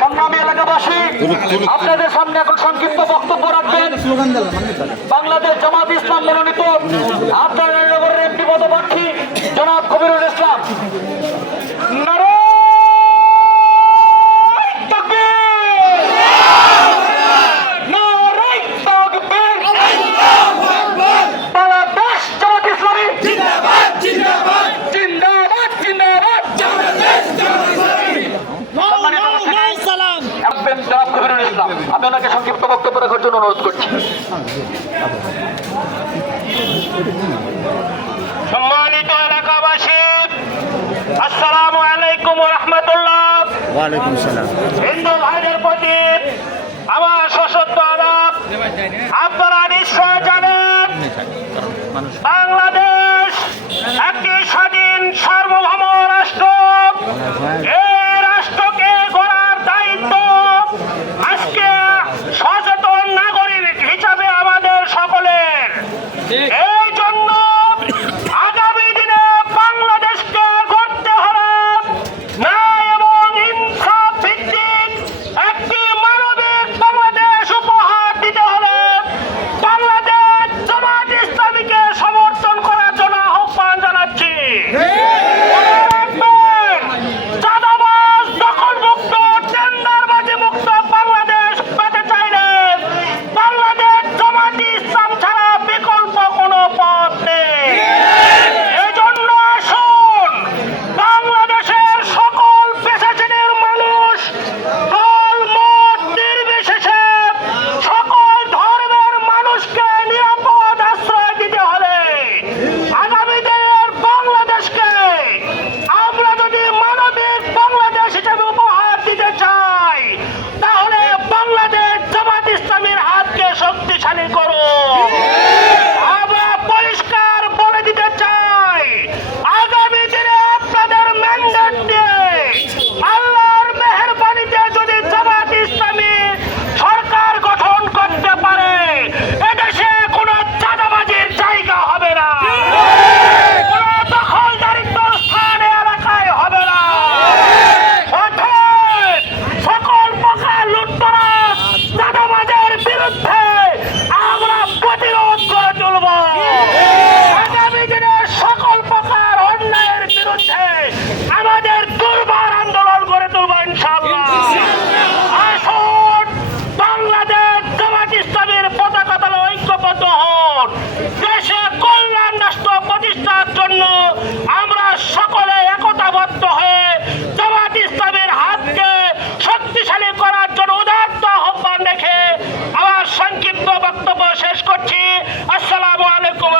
সংগ্রামী এলাকাবাসী, আপনাদের সামনে এখন সংক্ষিপ্ত বক্তব্য রাখবেন বাংলাদেশ জামাত ইসলাম মনোনীত আফতারনগরের এমপি পদপ্রার্থী জনাব কবিরুল ইসলাম। আমি ওনাকে সংক্ষিপ্ত বক্তব্য রাখার জন্য অনুরোধ করছি। সম্মানিত এলাকাবাসী, আসসালামু আলাইকুম ওয়া রাহমাতুল্লাহ। ওয়া আলাইকুম সালাম। হিন্দু ভাইদের প্রতি আমার সশস্ত্র আদাব। আপনারা নিশ্চয় জানেন বাংলাদেশ একটি স্বাধীন সার্বভৌম রাষ্ট্র। এই রাষ্ট্রকে গড়ার দায়িত্ব আজকে সচেতন নাগরিক হিসাবে আমাদের সকলের। এই জন্য আগামী দিনে বাংলাদেশকে গড়তে হলে ন্যায় এবং ইনসাফ ভিত্তিক একটি মানবিক বাংলাদেশ উপহার দিতে হলে বাংলাদেশ জামাত ইসলামীকে সমর্থন করার জন্য আহ্বান জানাচ্ছি। আমরা সকলে একতাবদ্ধ হয়ে জামাত ইসলামের হাতকে শক্তিশালী করার জন্য উদাত্ত আহ্বান রেখে আমার সংক্ষিপ্ত বক্তব্য শেষ করছি। আসসালামু আলাইকুম।